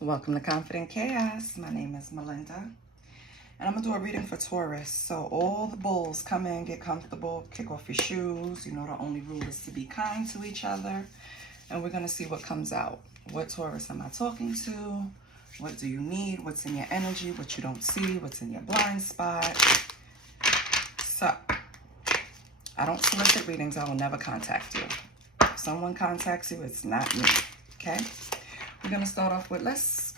Welcome to Confident Chaos. My name is Melinda, and I'm going to do a reading for Taurus. So all the bulls, come in, get comfortable, kick off your shoes. You know the only rule is to be kind to each other. And we're going to see what comes out. What Taurus am I talking to? What do you need? What's in your energy? What you don't see? What's in your blind spot? So, I don't solicit readings. I will never contact you. If someone contacts you, it's not me. Okay? We're going to start off with, let's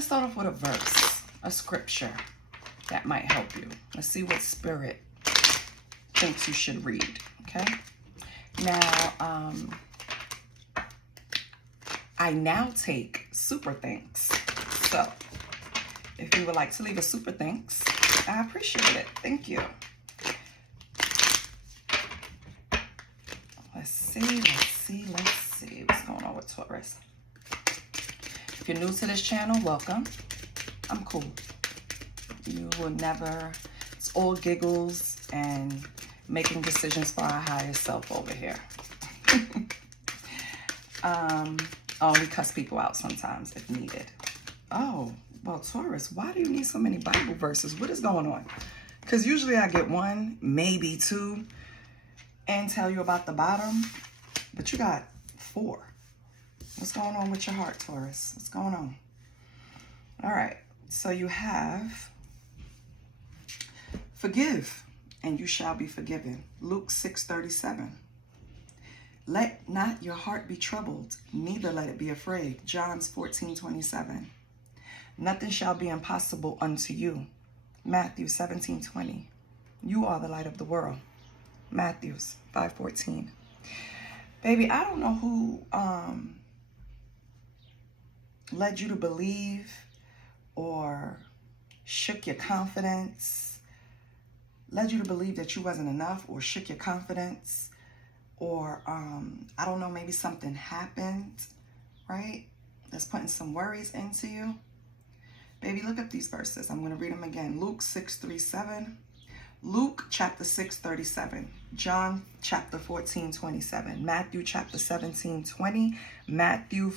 start off with a verse, a scripture that might help you. Let's see what spirit thinks you should read, okay? Now, I now take super thanks. So, if you would like to leave a super thanks, I appreciate it. Thank you. Let's see. What's going on with Taurus? If you're new to this channel, welcome. I'm cool. You will never, it's all giggles and making decisions for our higher self over here. We cuss people out sometimes if needed. Oh, well, Taurus, why do you need so many Bible verses? What is going on? Because usually I get one, maybe two, and tell you about the bottom, but you got 4. What's going on with your heart, Taurus? What's going on? All right. So you have forgive, and you shall be forgiven. Luke 6:37. Let not your heart be troubled, neither let it be afraid. John 14:27. Nothing shall be impossible unto you. Matthew 17:20. You are the light of the world. Matthew 5:14. Baby, I don't know who led you to believe or shook your confidence, led you to believe that you wasn't enough, or shook your confidence, or I don't know, maybe something happened, right? That's putting some worries into you. Baby, look up these verses. I'm going to read them again. Luke 6:37. Luke chapter 6:37, John chapter 14:27, Matthew chapter 17:20, Matthew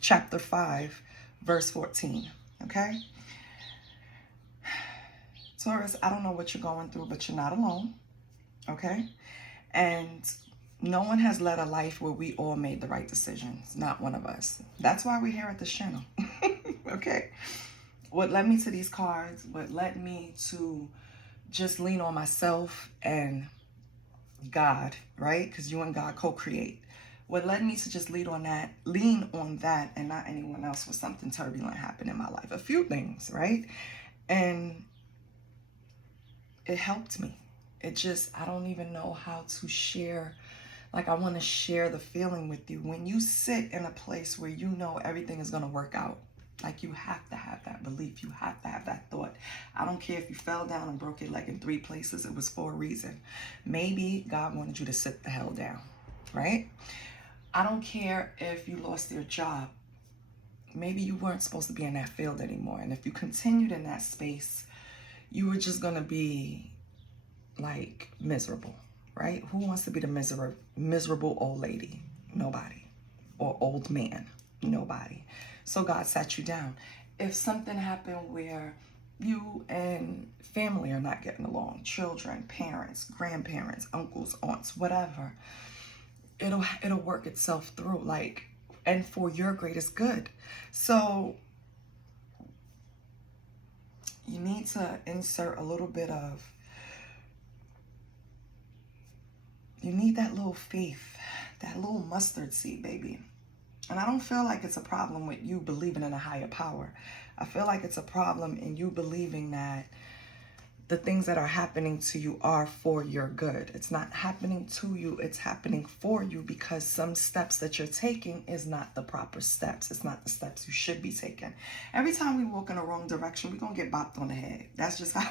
chapter 5, verse 14. Okay? Taurus, I don't know what you're going through, but you're not alone. Okay? And no one has led a life where we all made the right decisions. Not one of us. That's why we're here at this channel. Okay? What led me to these cards, what led me to just lean on myself and God, right? Because you and God co-create. What led me to just lean on that and not anyone else was something turbulent happened in my life. A few things, right? And it helped me. I don't even know how to share. Like, I want to share the feeling with you. When you sit in a place where you know everything is going to work out, like, you have to have that belief. You have to have that thought. I don't care if you fell down and broke your leg in 3 places. It was for a reason. Maybe God wanted you to sit the hell down, right? I don't care if you lost your job. Maybe you weren't supposed to be in that field anymore. And if you continued in that space, you were just going to be, like, miserable, right? Who wants to be the miserable old lady? Nobody. Or old man? Nobody. So God sat you down. If something happened where you and family are not getting along, children, parents, grandparents, uncles, aunts, whatever, it'll work itself through, like, and for your greatest good. So you need to insert a little bit of, you need that little faith, that little mustard seed, baby. And I don't feel like it's a problem with you believing in a higher power. I feel like it's a problem in you believing that the things that are happening to you are for your good. It's not happening to you, it's happening for you, because some steps that you're taking is not the proper steps. It's not the steps you should be taking. Every time we walk in the wrong direction, we're going to get bopped on the head. That's just how,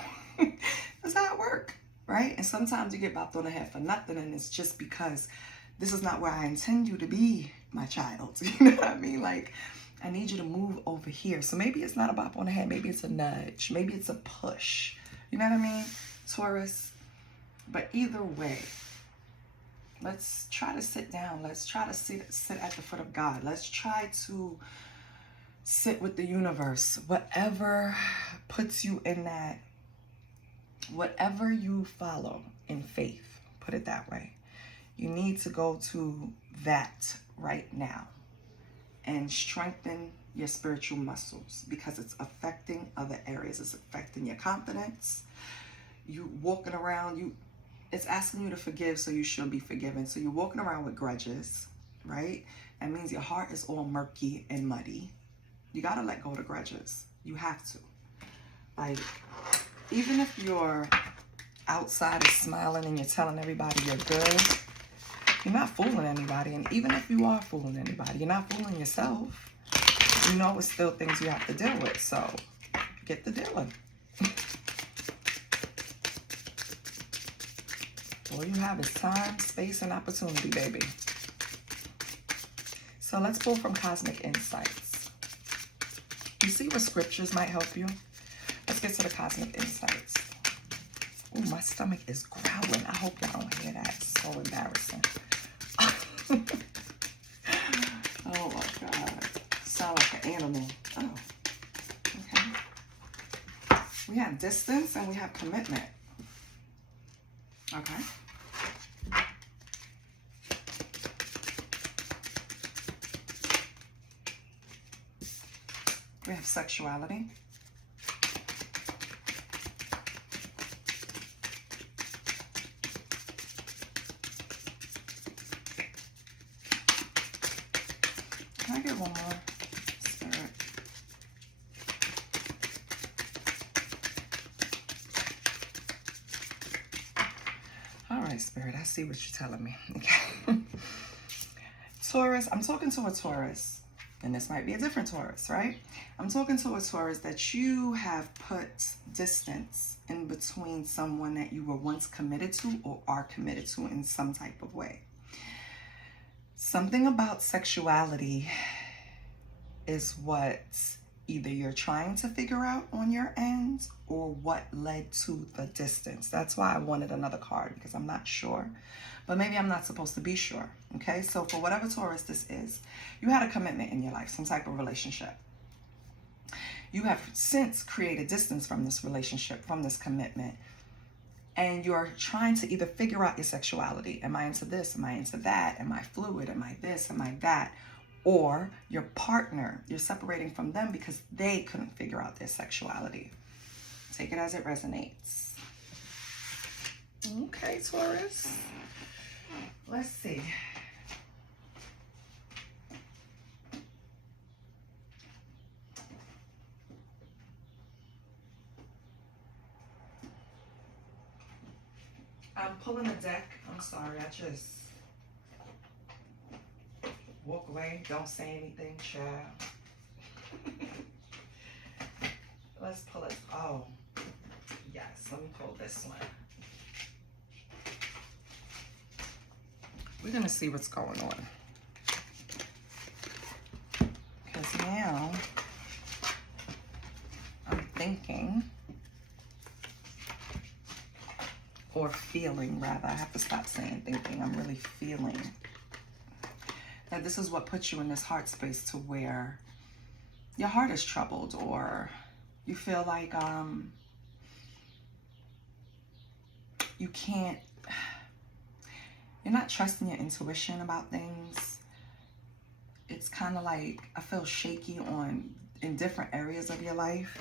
that's how it works, right? And sometimes you get bopped on the head for nothing, and it's just because this is not where I intend you to be, my child. You know what I mean? Like, I need you to move over here. So maybe it's not a bop on the head. Maybe it's a nudge. Maybe it's a push. You know what I mean, Taurus? But either way, let's try to sit down. Let's try to sit at the foot of God. Let's try to sit with the universe. Whatever puts you in that, whatever you follow in faith, put it that way. You need to go to that right now and strengthen your spiritual muscles, because it's affecting other areas. It's affecting your confidence. You walking around, it's asking you to forgive, so you should be forgiven. So you're walking around with grudges, right? That means your heart is all murky and muddy. You got to let go of the grudges. You have to. Like, even if you're outside is smiling and you're telling everybody you're good, you're not fooling anybody. And even if you are fooling anybody, you're not fooling yourself. You know it's still things you have to deal with. So get the dealing. All you have is time, space, and opportunity, baby. So let's pull from Cosmic Insights. You see where scriptures might help you? Let's get to the Cosmic Insights. Ooh, my stomach is growling. I hope y'all don't hear that. It's so embarrassing. Oh my God. Sound like an animal. Oh, okay. We have distance and we have commitment. Okay. We have sexuality. Can I get one more, Spirit? All right, Spirit, I see what you're telling me. Okay. Taurus, I'm talking to a Taurus, and this might be a different Taurus, right? I'm talking to a Taurus that you have put distance in between someone that you were once committed to or are committed to in some type of way. Something about sexuality is what either you're trying to figure out on your end or what led to the distance. That's why I wanted another card, because I'm not sure. But maybe I'm not supposed to be sure. Okay, so for whatever Taurus this is, you had a commitment in your life, some type of relationship. You have since created distance from this relationship, from this commitment. And you're trying to either figure out your sexuality. Am I into this? Am I into that? Am I fluid? Am I this? Am I that? Or your partner, you're separating from them because they couldn't figure out their sexuality. Take it as it resonates. Okay, Taurus. Let's see. I'm pulling a deck. I'm sorry, I just walk away, don't say anything, child. Let's pull it. Oh, yes, let me pull this one. We're going to see what's going on. Because now I'm thinking, or feeling rather, I have to stop saying thinking, I'm really feeling that this is what puts you in this heart space to where your heart is troubled, or you feel like you can't, you're not trusting your intuition about things. It's kind of like, I feel shaky in different areas of your life,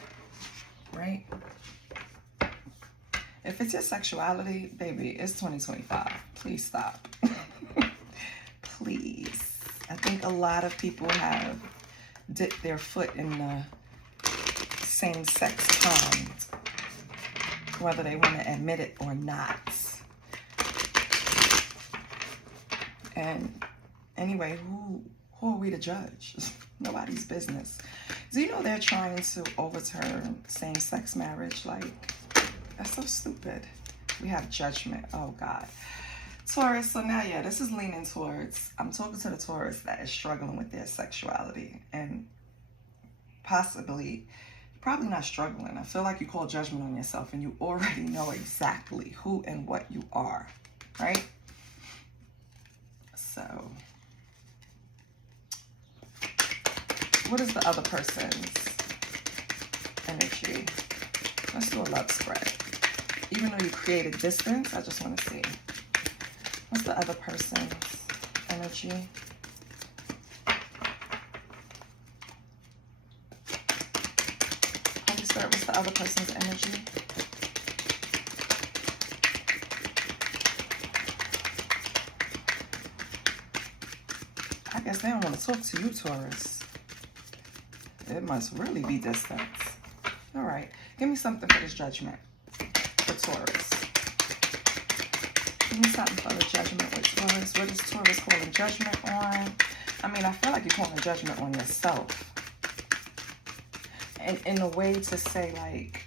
right? If it's your sexuality, baby, it's 2025. Please stop. Please. I think a lot of people have dipped their foot in the same-sex pond, whether they want to admit it or not. And anyway, who are we to judge? Nobody's business. Do you know they're trying to overturn same-sex marriage? Like, that's so stupid. We have judgment. Oh, God. Taurus, so now, yeah, this is leaning towards, I'm talking to the Taurus that is struggling with their sexuality, and possibly, probably not struggling. I feel like you call judgment on yourself and you already know exactly who and what you are, right? So, What is the other person's energy? Let's do a love spread. Even though you created distance, I just want to see. What's the other person's energy? Holy Spirit, what's the other person's energy? I guess they don't want to talk to you, Taurus. It must really be distance. All right. Give me something for this judgment for Taurus. Give me something for the judgment with Taurus. What is Taurus calling judgment on? I mean, I feel like you're calling judgment on yourself. And in a way to say, like,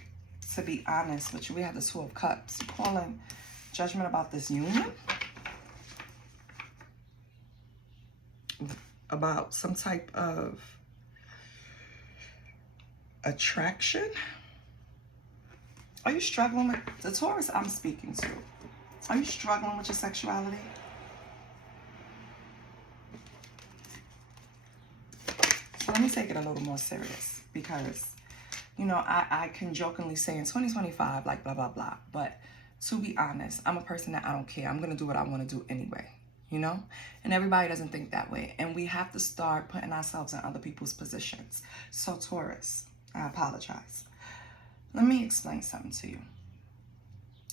to be honest with you, we have the Two of Cups. You're calling judgment about this union? About some type of attraction? Are you struggling with the Taurus I'm speaking to? Are you struggling with your sexuality? So let me take it a little more serious, because, you know, I can jokingly say in 2025, like, blah, blah, blah. But to be honest, I'm a person that I don't care. I'm going to do what I want to do anyway, you know? And everybody doesn't think that way. And we have to start putting ourselves in other people's positions. So Taurus, I apologize. Let me explain something to you.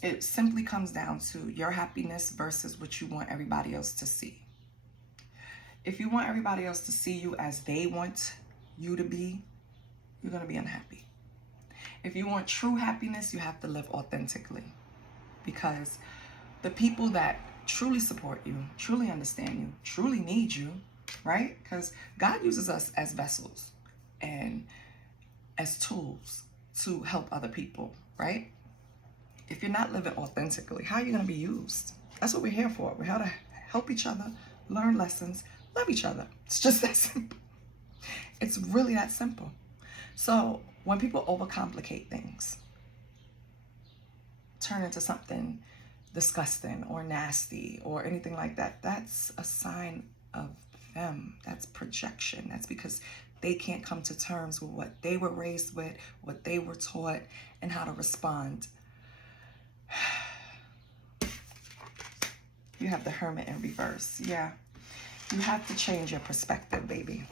It simply comes down to your happiness versus what you want everybody else to see. If you want everybody else to see you as they want you to be, you're going to be unhappy. If you want true happiness, you have to live authentically. Because the people that truly support you, truly understand you, truly need you, right? Because God uses us as vessels and as tools to help other people, right? If you're not living authentically, how are you going to be used? That's what we're here for. We're here to help each other, learn lessons, love each other. It's just that simple. It's really that simple. So when people overcomplicate things, turn into something disgusting or nasty or anything like that, that's a sign of them. That's projection. That's because they can't come to terms with what they were raised with, what they were taught, and how to respond. You have the Hermit in reverse. Yeah. You have to change your perspective, baby.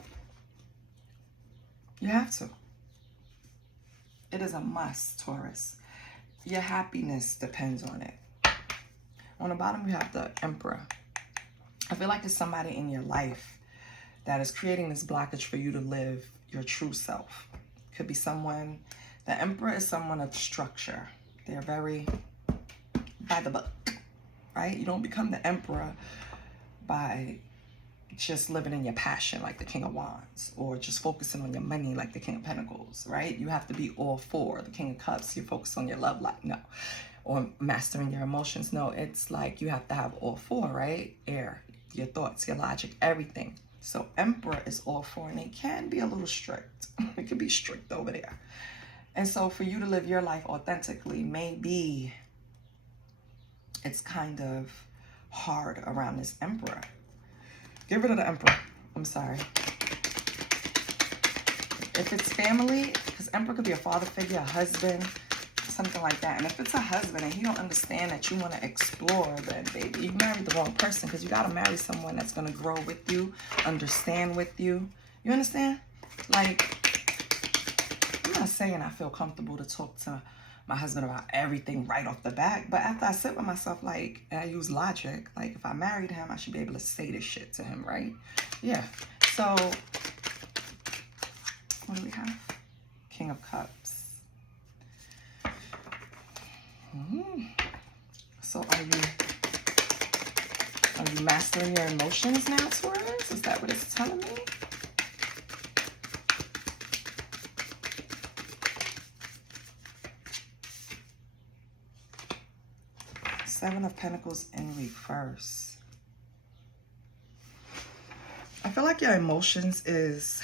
You have to. It is a must, Taurus. Your happiness depends on it. On the bottom, you have the Emperor. I feel like there's somebody in your life that is creating this blockage for you to live your true self. Could be someone, the Emperor is someone of structure. They're very by the book, right? You don't become the Emperor by just living in your passion like the King of Wands, or just focusing on your money like the King of Pentacles, right? You have to be all four. The King of Cups, you focus on your love life, no. Or mastering your emotions, no. It's like you have to have all four, right? Air, your thoughts, your logic, everything. So Emperor is all four, and it can be a little strict. It can be strict over there. And so for you to live your life authentically, maybe it's kind of hard around this Emperor. Get rid of the Emperor. I'm sorry. If it's family, because Emperor could be a father figure, a husband, something like that. And if it's a husband and he don't understand that you want to explore, then baby, you married the wrong person, because you got to marry someone that's going to grow with you, understand with you. You understand? Like, I'm not saying I feel comfortable to talk to my husband about everything right off the bat, but after I sit with myself, like, and I use logic, like, if I married him, I should be able to say this shit to him, right? Yeah. So, what do we have? King of Cups. So are you mastering your emotions now, Taurus? Is that what it's telling me? Seven of Pentacles in reverse. I feel like your emotions is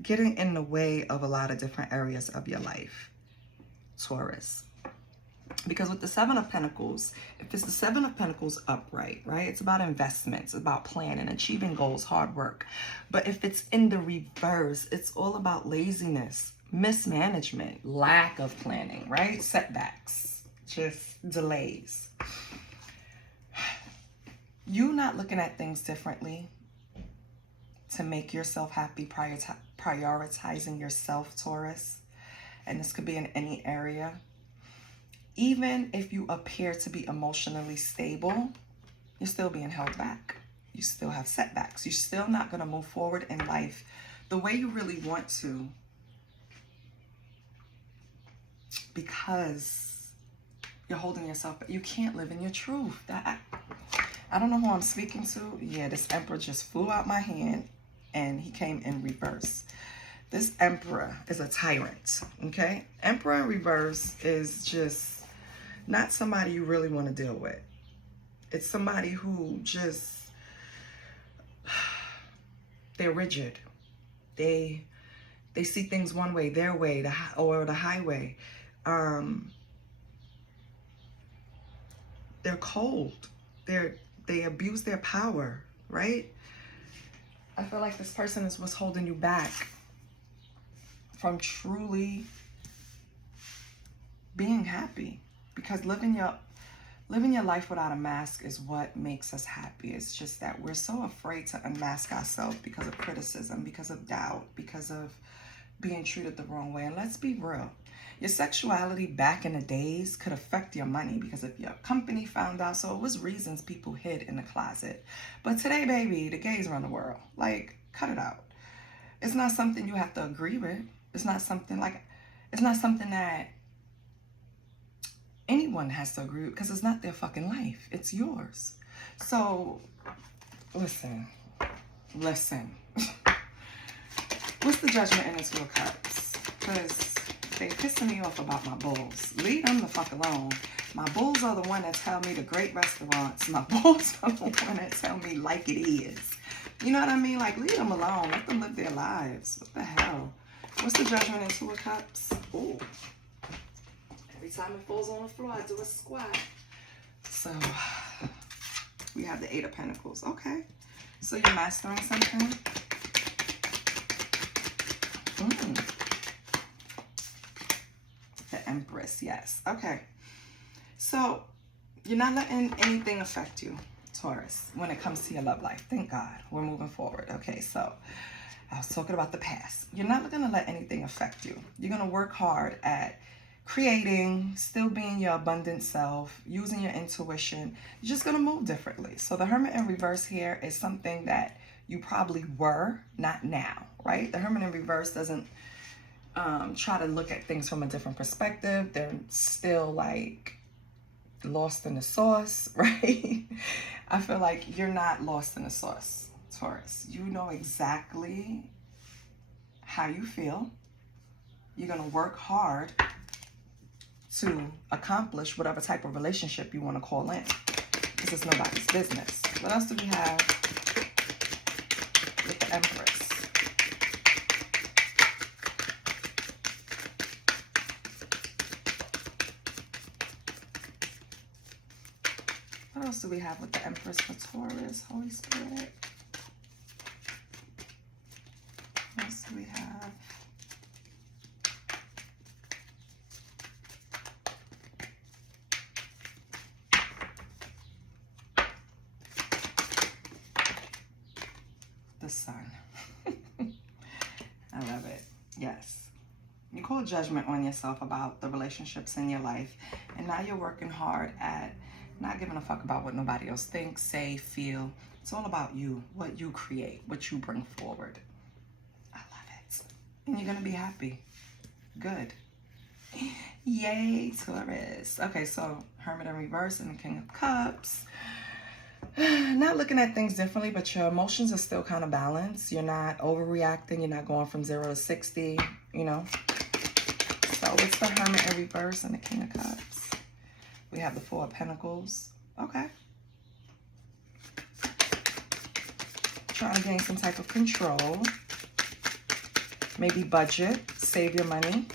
getting in the way of a lot of different areas of your life, Taurus. Because with the Seven of Pentacles, if it's the Seven of Pentacles upright, right? It's about investments, about planning, achieving goals, hard work. But if it's in the reverse, it's all about laziness, mismanagement, lack of planning, right? Setbacks, just delays. You not looking at things differently to make yourself happy, prioritizing yourself, Taurus. And this could be in any area. Even if you appear to be emotionally stable, you're still being held back. You still have setbacks. You're still not going to move forward in life the way you really want to, because you're holding yourself back. You can't live in your truth. I don't know who I'm speaking to. Yeah, this Emperor just flew out my hand and he came in reverse. This Emperor is a tyrant, okay? Emperor in reverse is just not somebody you really want to deal with. It's somebody who just, they're rigid. They see things one way, their way, or the highway. They're cold. They abuse their power, right? I feel like this person is what's holding you back from truly being happy. Because living your life without a mask is what makes us happy. It's just that we're so afraid to unmask ourselves because of criticism, because of doubt, because of being treated the wrong way. And let's be real. Your sexuality back in the days could affect your money, because if your company found out, so it was reasons people hid in the closet. But today, baby, the gays run the world. Like, cut it out. It's not something you have to agree with. It's not something that anyone has to agree with, because it's not their fucking life. It's yours. So, listen. What's the Judgment in the Two of Cups? Because they pissing me off about my bulls. Leave them the fuck alone. My bulls are the one that tell me the great restaurants. My bulls are the one that tell me like it is. You know what I mean? Like, leave them alone. Let them live their lives. What the hell? What's the Judgment in Two of Cups? Ooh. Every time it falls on the floor, I do a squat. So, we have the Eight of Pentacles. Okay. So, you're mastering something? The Empress, yes. Okay. So, you're not letting anything affect you, Taurus, when it comes to your love life. Thank God. We're moving forward. Okay, so I was talking about the past. You're not going to let anything affect you. You're going to work hard at creating, still being your abundant self, using your intuition. You're just going to move differently. So the Hermit in reverse here is something that you probably were, not now, right? The Hermit in reverse doesn't try to look at things from a different perspective. They're still like lost in the sauce, right? I feel like you're not lost in the sauce, Taurus. You know exactly how you feel. You're going to work hard to accomplish whatever type of relationship you want to call in. This is nobody's business. What else do we have with the Empress? What else do we have with the Empress for Taurus? Holy Spirit. What else do we have? The Sun. I love it. Yes. You call judgment on yourself about the relationships in your life. And now you're working hard at not giving a fuck about what nobody else thinks, say, feel. It's all about you, what you create, what you bring forward. I love it. And you're going to be happy. Good. Yay, Taurus. Okay, so Hermit in reverse and the King of Cups. Not looking at things differently, but your emotions are still kind of balanced. You're not overreacting. You're not going from 0 to 60, you know. So it's the Hermit in reverse and the King of Cups. We have the Four of Pentacles. Okay. Trying to gain some type of control. Maybe budget. Save your money.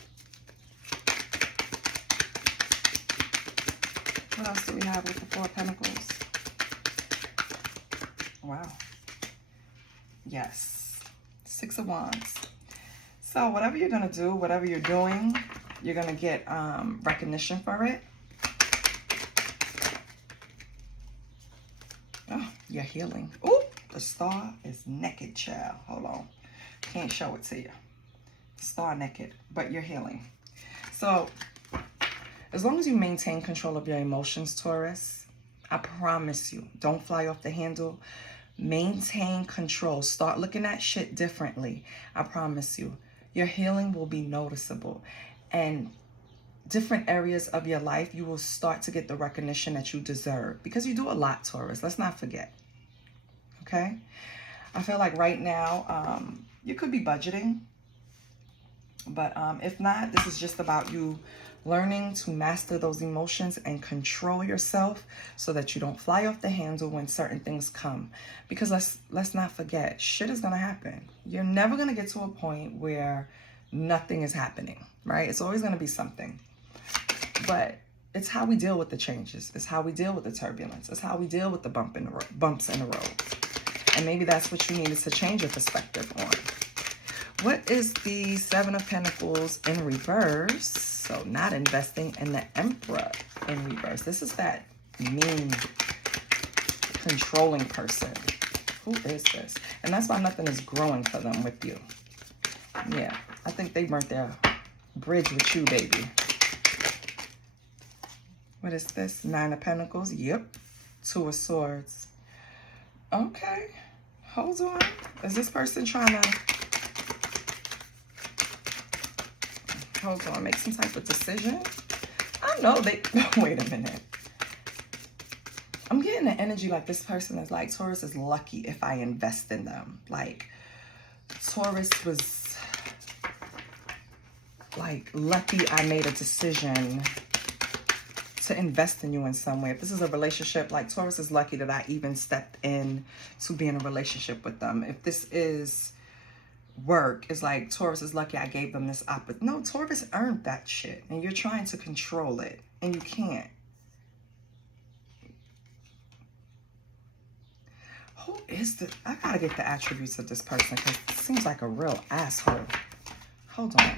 What else do we have with the Four of Pentacles? Wow. Yes. Six of Wands. So whatever you're going to do, whatever you're doing, you're going to get recognition for it. Oh, you're healing. Oh, the star is naked, child. Hold on. Can't show it to you. The star naked, but you're healing. So as long as you maintain control of your emotions, Taurus, I promise you, don't fly off the handle. Maintain control. Start looking at shit differently. I promise you, your healing will be noticeable. And different areas of your life, you will start to get the recognition that you deserve. Because you do a lot, Taurus. Let's not forget. Okay? I feel like right now, you could be budgeting. But if not, this is just about you learning to master those emotions and control yourself so that you don't fly off the handle when certain things come. Because let's not forget, shit is going to happen. You're never going to get to a point where nothing is happening, right? It's always going to be something. But it's how we deal with the changes. It's how we deal with the turbulence. It's how we deal with the bumps in the road. And maybe that's what you needed to change your perspective on. What is the Seven of Pentacles in reverse? So not investing in the Emperor in reverse. This is that mean, controlling person. Who is this? And that's why nothing is growing for them with you. Yeah, I think they burnt their bridge with you, baby. What is this? Nine of Pentacles. Yep. Two of Swords. Okay. Hold on. Is this person trying to... Hold on, make some type of decision? I know they... Wait a minute. I'm getting the energy like this person is like, Taurus is lucky if I invest in them. Like, Taurus was like lucky I made a decision to invest in you in some way. If this is a relationship, like Taurus is lucky that I even stepped in to be in a relationship with them. If this is work, it's like Taurus is lucky I gave them this opportunity. No, Taurus earned that shit and you're trying to control it and you can't. Who is this? I gotta get the attributes of this person because it seems like a real asshole. Hold on.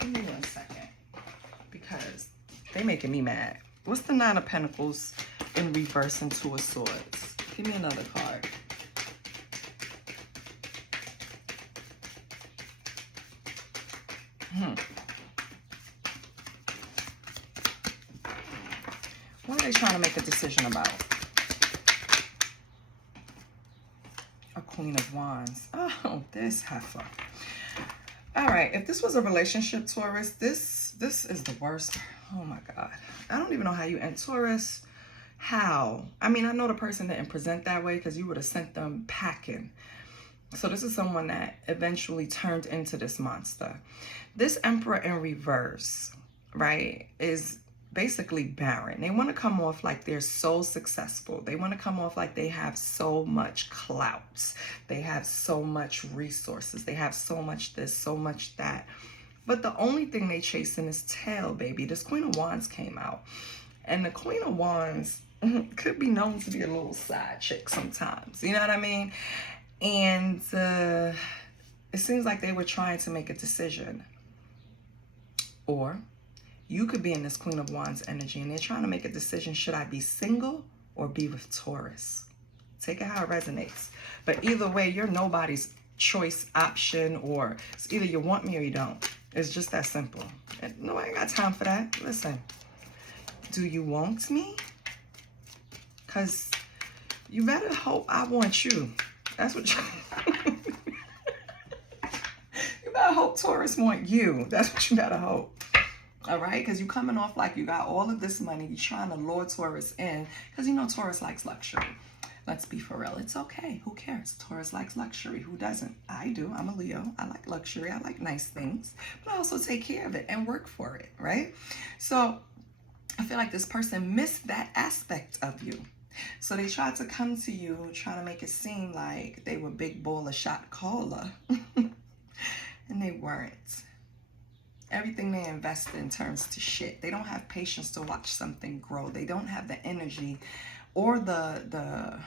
Give me 1 second because they're making me mad. What's the Nine of Pentacles in reverse and Two of Swords? Give me another card. What are they trying to make a decision about? A Queen of Wands. Oh, this heifer. All right, if this was a relationship, Taurus, this is the worst. Oh my God. I don't even know how you end Taurus. How? I mean, I know the person didn't present that way because you would have sent them packing. So this is someone that eventually turned into this monster. This Emperor in reverse, right, is basically barren. They want to come off like they're so successful. They want to come off like they have so much clout. They have so much resources. They have so much this, so much that. But the only thing they chasing is tail, baby. This Queen of Wands came out. And the Queen of Wands could be known to be a little side chick sometimes. You know what I mean? And it seems like they were trying to make a decision. Or you could be in this Queen of Wands energy and they're trying to make a decision. Should I be single or be with Taurus? Take it how it resonates. But either way, you're nobody's choice option, or it's either you want me or you don't. It's just that simple. And no, I ain't got time for that. Listen, do you want me? Because you better hope I want you. That's what you... You better hope Taurus want you. That's what you better hope. All right? Because you're coming off like you got all of this money. You're trying to lure Taurus in. Because you know Taurus likes luxury. Let's be for real. It's okay. Who cares? Taurus likes luxury. Who doesn't? I do. I'm a Leo. I like luxury. I like nice things. But I also take care of it and work for it, right? So I feel like this person missed that aspect of you. So they tried to come to you, trying to make it seem like they were big baller shot caller. And they weren't. Everything they invest in turns to shit. They don't have patience to watch something grow. They don't have the energy or the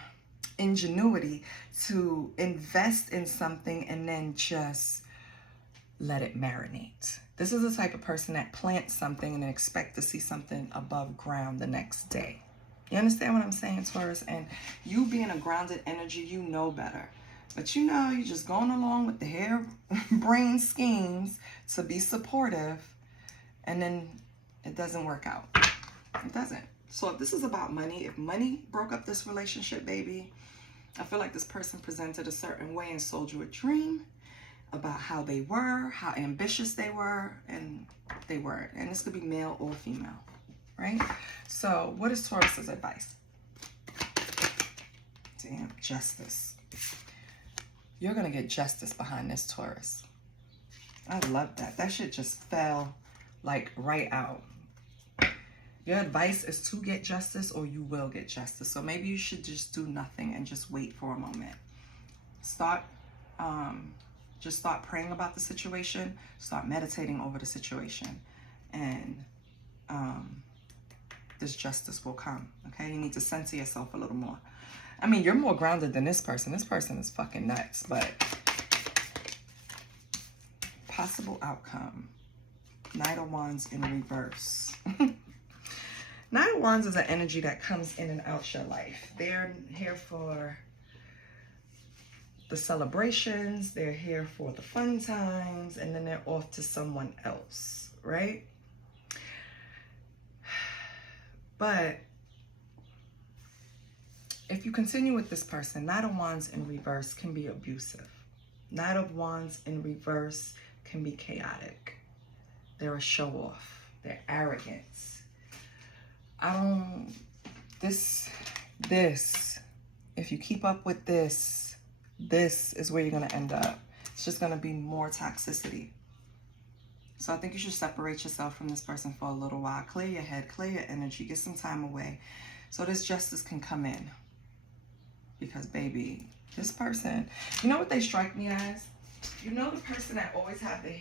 ingenuity to invest in something and then just let it marinate. This is the type of person that plants something and expect to see something above ground the next day. You understand what I'm saying, Taurus? And you being a grounded energy, you know better. But you know, you're just going along with the harebrained schemes to be supportive, and then it doesn't work out. It doesn't. So if this is about money, if money broke up this relationship, baby, I feel like this person presented a certain way and sold you a dream about how they were, how ambitious they were, and they weren't. And this could be male or female, right? So what is Taurus's advice? Damn, justice. You're going to get justice behind this, Taurus. I love that. That shit just fell like right out. Your advice is to get justice, or you will get justice. So maybe you should just do nothing and just wait for a moment. Just start praying about the situation. Start meditating over the situation. And this justice will come, okay? You need to center yourself a little more. I mean, you're more grounded than this person. This person is fucking nuts, but possible outcome. Knight of Wands in reverse. Knight of Wands is an energy that comes in and out your life. They're here for the celebrations. They're here for the fun times, and then they're off to someone else, right? But if you continue with this person, Knight of Wands in reverse can be abusive. Knight of Wands in reverse can be chaotic. They're a show-off. They're arrogant. If you keep up with this is where you're going to end up. It's just going to be more toxicity. So I think you should separate yourself from this person for a little while. Clear your head, clear your energy, get some time away so this justice can come in. Because, baby, this person, you know what they strike me as? You know the person that always have the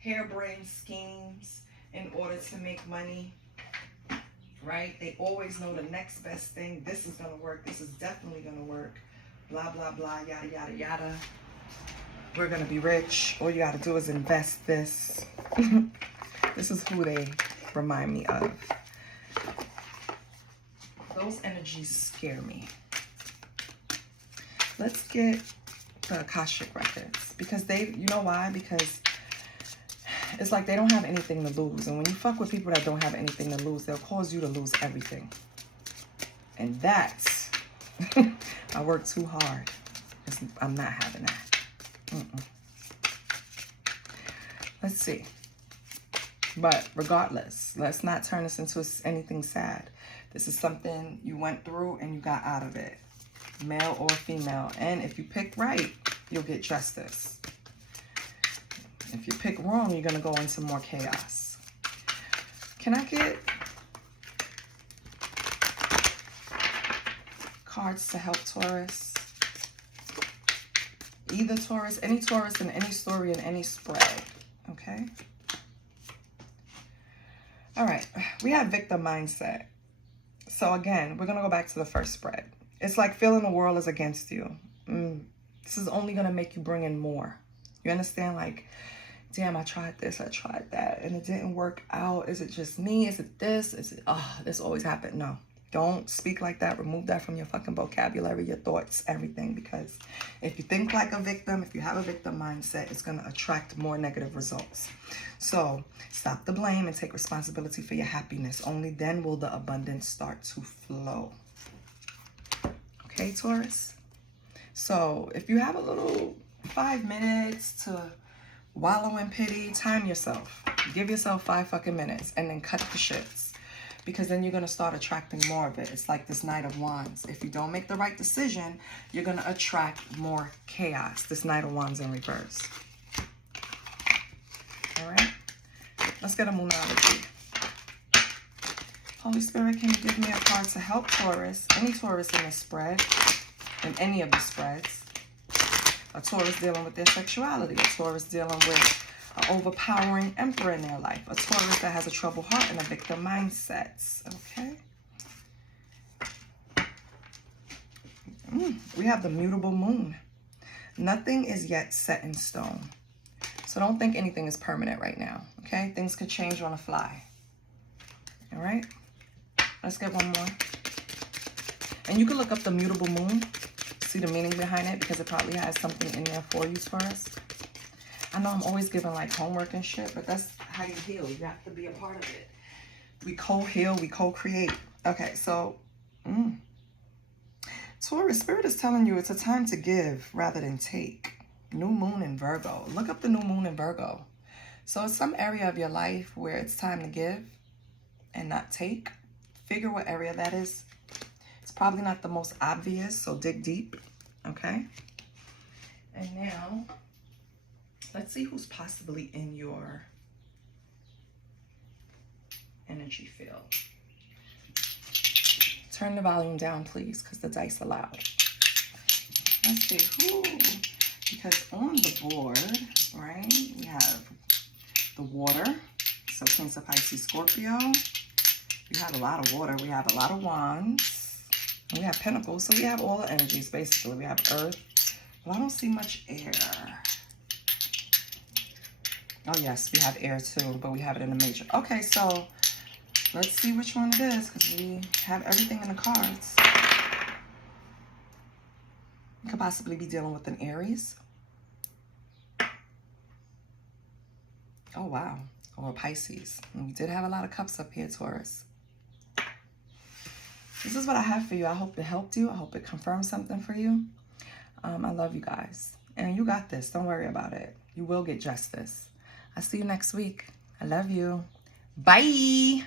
harebrained schemes in order to make money, right? They always know the next best thing. This is going to work. This is definitely going to work. Blah, blah, blah, yada, yada, yada. We're going to be rich. All you got to do is invest this. This is who they remind me of. Those energies scare me. Let's get the Akashic records. Because you know why? Because it's like they don't have anything to lose. And when you fuck with people that don't have anything to lose, they'll cause you to lose everything. And that's, I work too hard. I'm not having that. Let's see. But regardless, let's not turn this into anything sad. This is something you went through and you got out of it. Male or female. And if you pick right, you'll get justice. If you pick wrong, you're going to go into more chaos. Can I get cards to help Taurus? Either Taurus, any Taurus in any story, in any spread. Okay? All right. We have victim mindset. So again, we're going to go back to the first spread. It's like feeling the world is against you. This is only going to make you bring in more. You understand? Like, damn, I tried this, I tried that, and it didn't work out. Is it just me? Is it this? Is it, this always happened? No. Don't speak like that. Remove that from your fucking vocabulary, your thoughts, everything. Because if you think like a victim, if you have a victim mindset, it's going to attract more negative results. So stop the blame and take responsibility for your happiness. Only then will the abundance start to flow. Okay, Taurus? So if you have a little 5 minutes to wallow in pity, time yourself. Give yourself 5 fucking minutes and then cut the shits. Because then you're going to start attracting more of it. It's like this Knight of Wands. If you don't make the right decision, you're going to attract more chaos. This Knight of Wands in reverse. All right? Let's get a Moonology. Holy Spirit, can you give me a card to help Taurus? Any Taurus in this spread, in any of the spreads. A Taurus dealing with their sexuality. A Taurus dealing with an overpowering emperor in their life. A Taurus that has a troubled heart and a victim mindset. Okay. We have the mutable moon. Nothing is yet set in stone. So don't think anything is permanent right now. Okay. Things could change on the fly. All right. Let's get one more. And you can look up the mutable moon, see the meaning behind it, because it probably has something in there for you, Taurus. I know I'm always giving like homework and shit, but that's how you heal. You have to be a part of it. We co-heal, we co-create. Okay, so Taurus, Spirit is telling you it's a time to give rather than take. New moon in Virgo. Look up the new moon in Virgo. So it's some area of your life where it's time to give and not take. Figure what area that is. It's probably not the most obvious, so dig deep, okay? And now, let's see who's possibly in your energy field. Turn the volume down, please, because the dice are loud. Let's see who, because on the board, right, we have the water, so Cancer, Pisces, Scorpio. We have a lot of water. We have a lot of wands. We have pentacles, so we have all the energies, basically. We have earth. Well, I don't see much air. Oh, yes, we have air, too, but we have it in the major. Okay, so let's see which one it is, because we have everything in the cards. You could possibly be dealing with an Aries. Oh, wow. Or a Pisces. And we did have a lot of cups up here, Taurus. This is what I have for you. I hope it helped you. I hope it confirmed something for you. I love you guys. And you got this. Don't worry about it. You will get justice. I'll see you next week. I love you. Bye.